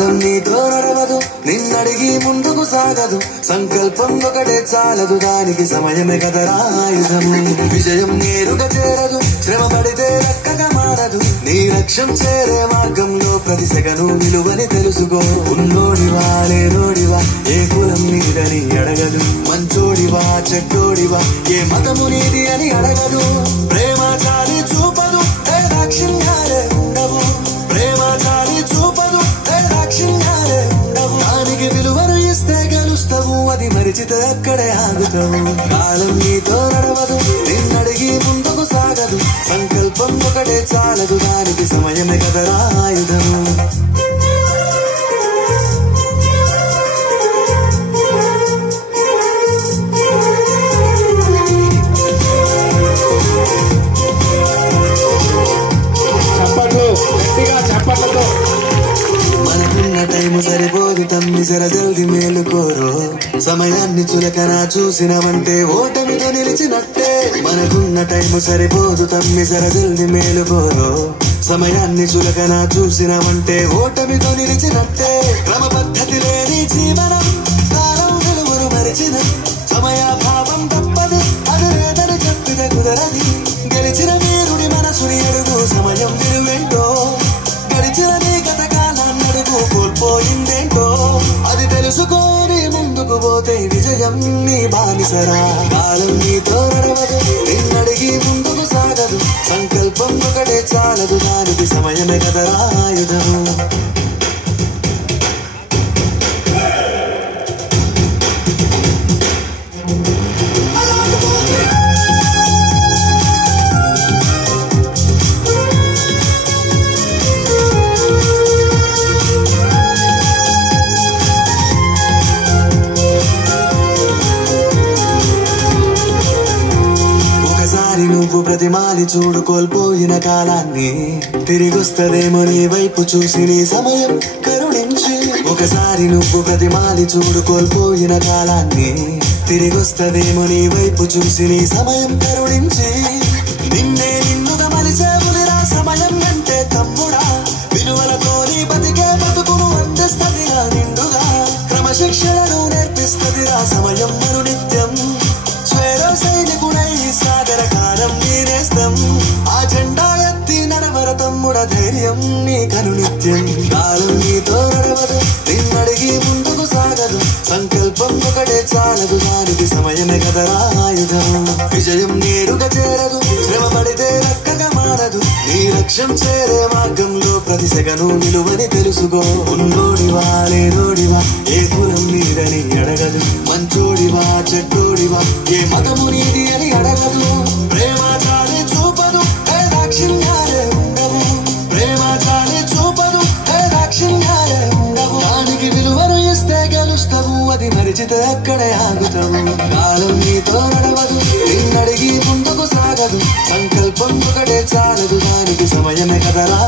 కాలం నీతో నడవదు, నిన్నడిగి ముందుకు సాగదు. సంకల్పం ఒకటే చాలదు, దానికి సమయమే కదరా ఆయుధము. విజయం నేరుగా చేరదు, శ్రమ పడితే లెక్కగా మారదు. నీ లక్ష్యం చేరే మార్గంలో ప్రతి సెకను విలువని తెలుసుకో. ఉన్నోడివా లేనోడివా, ఏ కులం నీదని అడగదు. మంచోడివా చెడ్డోడివా, ఏ మతము నీది అని అడగదు. ప్రేమ చాలి చూపదు, దాక్షిణ్యాలే ఉండవు. ప్రేమ చాలి చూపదు, దాక్షిణ్యాలే ఉండవు. దానికి విలువను ఇస్తే గెలుస్తావు, అది మరిచితే అక్కడే ఆగుతావు. కాలం నీతో నడవదు, నిన్నడిగి ముందుకు సాగదు. సంకల్పం ఒకటే చాలదు, దానికి సమయమే కదరా ఆయుధము. మనకున్న టైము సరిపోదు తమ్మి, జర జల్ది మేలుకోరో. సమయాన్ని చులకన చూసినవంటే ఓటమితో నిలిచినట్టే. మనకున్న టైము సరిపోదు తమ్మి, జర జల్ది మేలుకోరో. సమయాన్ని చులకన చూసినవంటే ఓటమితో నిలిచినట్టే. క్రమ పద్ధతి లేని జీవనం, కాలం విలువను మరిచిన. సమయాభావం తప్పదు, అది లేదని చెప్పితే కుదరది. గెలిచిన వీరుడి మనసుని అడుగు, సమయం విలువేంటో. గడిచిన నీ గత కాలాన్ని అడుగు, కోల్పోయిందేంటో. అది తెలుసుకొని ముందుకు పోతే విజయం నీ బానిసరా. కాలం నీతో నడవదు, నిన్నడిగి ముందుకు సాగదు. సంకల్పం ఒకటే చాలదు, దానికి సమయమే కదరా ఆయుధము. నువ్వు ప్రతిమాలి చూడు కోల్పోయిన కాలాన్ని, తిరిగొస్తదేమో నీ వైపు చూసి నీ సమయం కరుణించి. ఒకసారి నువ్వు ప్రతిమాలి చూడు కోల్పోయిన కాలాన్ని, తిరిగొస్తదేమో నీ వైపు చూసి నీ సమయం కరుణించి. నిన్నే నిన్నుగా మలిసేవులిరా సమయం అంటే తమ్ముడా. విలువలతో నీ బతికే బతుకును అందిస్తదిరా నిండుగా. క్రమశిక్షణను నేర్పిస్తదిరా సమయం మరు నిత్యం. స్వేర సైనికుడై సాగర కాలం నీనేస్తం. ఆ జెండా ఎత్తి నడవర తమ్ముడ, ధైర్యం నీ కను నిత్యం. కాలం నీతో నడవదు, నిన్నడిగి ముందుకు సాగదు. సంకల్పం ఒకటే చాలదు, దానికి సమయమే కదరా ఆయుధం. విజయం నేరుగా చేరదు, శ్రమ పడితే లెక్కగా మారదు. నీ లక్ష్యం చేరే మార్గంలో ప్రతి సెకను విలువని తెలుసుకో. ఉన్నోడివా లేనోడివా, ఏ కులం నీదని అడగదు. మంచోడివా చెడ్డోడివా, ఏ మతము నీది అని అడగదు. ప్రేమ చాలి చూపదు, దాక్షిణ్యాలే ఉండవు. ప్రేమ చాలి చూపదు, దాక్షిణ్యాలే ఉండవు. దానికి విలువను ఇస్తే గెలుస్తావు, అది మరిచితే అక్కడే ఆగుతావు. కాలం నీతో నడవదు, నిన్నడిగి ముందుకు సాగదు. సంకల్పం ఒకటే చాలదు, దానికి సమయమే కదరా.